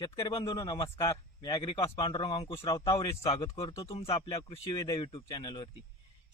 शेतकरी बंधूंनो नमस्कार. मी अॅग्रिकॉस पांडुरंग अंकुशराव तावरे. स्वागत करतो तुमचं आपल्या कृषी वेदा युट्यूब चॅनलवरती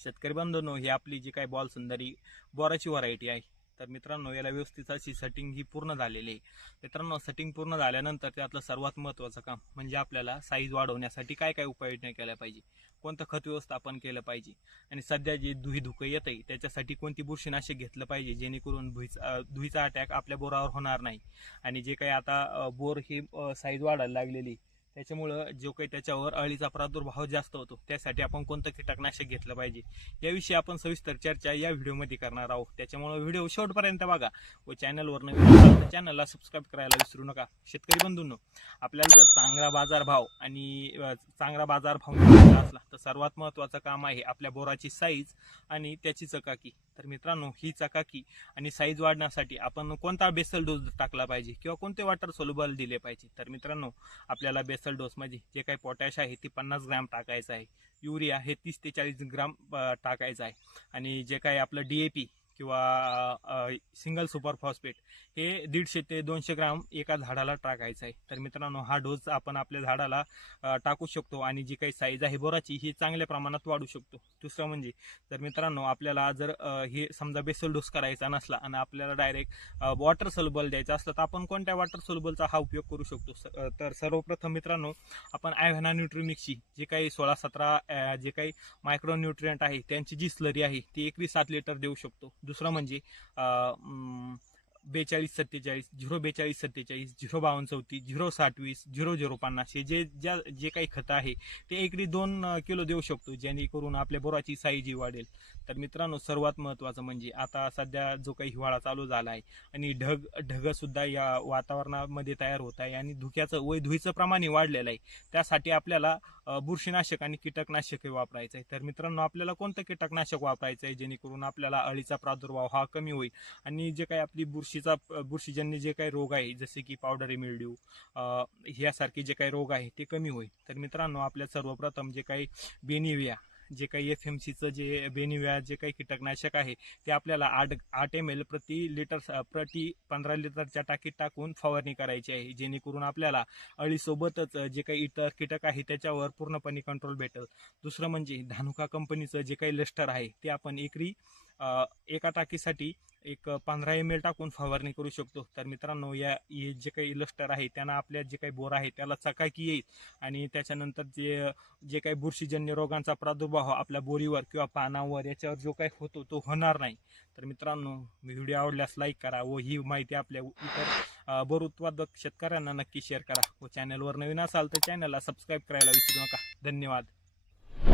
शेतकरी बंधूंनो ही आपली जी काही बॉल सुंदरी बोराची व्हरायटी आहे. तर मित्रांनो याला व्यवस्थित अशी सेटिंग ही पूर्ण झालेली आहे. मित्रांनो सेटिंग पूर्ण झाल्यानंतर त्यातलं सर्वात महत्त्वाचं काम म्हणजे आपल्याला साईज वाढवण्यासाठी काय काय उपाययोजना केल्या पाहिजे कोणतं खत व्यवस्थापन केलं पाहिजे आणि सध्या जे धुई धुकं येत आहे त्याच्यासाठी कोणती बुरशीनाशक घेतलं पाहिजे जेणेकरून भुईचा धुईचा अटॅक आपल्या बोरावर होणार नाही. आणि जे काही आता बोर ही साईज वाढायला लागलेली त्याच्यामुळं जो काही त्याच्यावर अळीचा प्रादुर्भाव जास्त होतो त्यासाठी आपण कोणतं कीटकनाशक घेतलं पाहिजे? याविषयी आपण सविस्तर चर्चा या व्हिडिओमध्ये करणार आहोत. त्याच्यामुळे व्हिडिओ शेवटपर्यंत बघा व चॅनलवर नवीन चॅनलला सबस्क्राईब करायला विसरू नका. शेतकरी बंधूंनो आपल्याला जर चांगला बाजारभाव आणि चांगला बाजारभाव असला तर सर्वात महत्त्वाचं काम आहे आपल्या बोराची साईज आणि त्याची चकाकी. तर मित्रांनो ही चकाकी आणि साईज वाढण्यासाठी आपण कोणता बेसल डोस टाकला पाहिजे किंवा कोणते वॉटर सोल्युबल दिले पाहिजे? तर मित्रांनो आपल्याला बेसल डोसमध्ये जे काही पोटॅश आहे ते पन्नास ग्रॅम टाकायचं आहे. युरिया हे तीस ते चाळीस ग्राम टाकायचं आहे. आणि जे काही आपलं डी ए पी किंवा सिंगल सुपर फॉस्फेट हे दीडशे ते दोनशे ग्राम एका झाडाला टाकायचं आहे. तर मित्रांनो हा डोस आपण आपल्या झाडाला टाकू शकतो आणि जी काही साईज आहे बोराची ही चांगल्या प्रमाणात वाढू शकतो. दुसरं म्हणजे तर मित्रांनो आपल्याला जर हे समजा बेसल डोस करायचा नसला आणि आपल्याला डायरेक्ट वॉटर सोलबल द्यायचा असला तर आपण कोणत्या वॉटर सोलबलचा हा उपयोग करू शकतो? स- तर सर्वप्रथम मित्रांनो आपण ॲव्हॅना न्यूट्रिमिक्सची जे काही सोळा सतरा जे काही मायक्रो न्यूट्रियंट आहे त्यांची जी स्लरी आहे ती एकवीस सात लिटर देऊ शकतो. दुसरं म्हणजे बेचाळीस सत्तेचाळीस झिरो बेचाळीस सत्तेचाळीस झिरो बावन्न चौतीस झिरो साठवीस झिरो झिरो पन्नास हे जे ज्या जे काही खतं आहे ते एकरी दोन किलो देऊ शकतो जेणेकरून आपल्या बोराची साईज वाढेल. तर मित्रांनो सर्वात महत्त्वाचं म्हणजे आता सध्या जो काही हिवाळा चालू झाला आहे आणि ढग ढगंसुद्धा या वातावरणामध्ये तयार होत आहे आणि धुक्याचं वय धुईचं प्रमाणही वाढलेलं आहे त्यासाठी आपल्याला बुरशीनाशक आणि कीटकनाशक हे वापरायचं आहे तर मित्रांनो आपल्याला कोणतं कीटकनाशक वापरायचं आहे जेणेकरून आपल्याला अळीचा प्रादुर्भाव हा कमी होईल. आणि जे काही आपली बुरशीचा बुरशीजन्य जे काही रोग आहे जसे की पावडरी मिल्ड्यू ह्यासारखे जे काही रोग आहे ते कमी होईल. तर मित्रांनो आपल्या सर्वप्रथम जे काही बेनिविया जे काही एफ एम सीचं जे बेनिविया जे काही कीटकनाशक आहे ते आपल्याला आठ आठ एम एल प्रति लिटर स- प्रति पंधरा लिटरच्या टाकीत टाकून फवारणी करायची आहे जेणेकरून आपल्याला अळीसोबतच जे काही इतर कीटक आहे त्याच्यावर पूर्णपणे कंट्रोल भेटेल. दुसरं म्हणजे धानुका कंपनीचं जे काही लस्टर आहे ते आपण एकरी एका टाकीसाठी एक पंधरा एम एल टाकून फवारणी करू शकतो. तर मित्रांनो या हे जे काही लस्टर आहे त्यांना आपल्या जे काही बोर आहे त्याला चकाकी येईल. आणि त्याच्यानंतर जे जे काही बुरशीजन्य रोगांचा प्रादुर्भाव आपल्या बोरीवर किंवा पानावर याच्यावर जो काही होतो तो होणार नाही. तर मित्रांनो व्हिडिओ आवडल्यास लाईक करा व ही माहिती आपल्या इतर बोर उत्पादक शेतकऱ्यांना नक्की शेअर करा. व चॅनलवर नवीन असाल तर चॅनलला सबस्क्राईब करायला विसरू नका. धन्यवाद.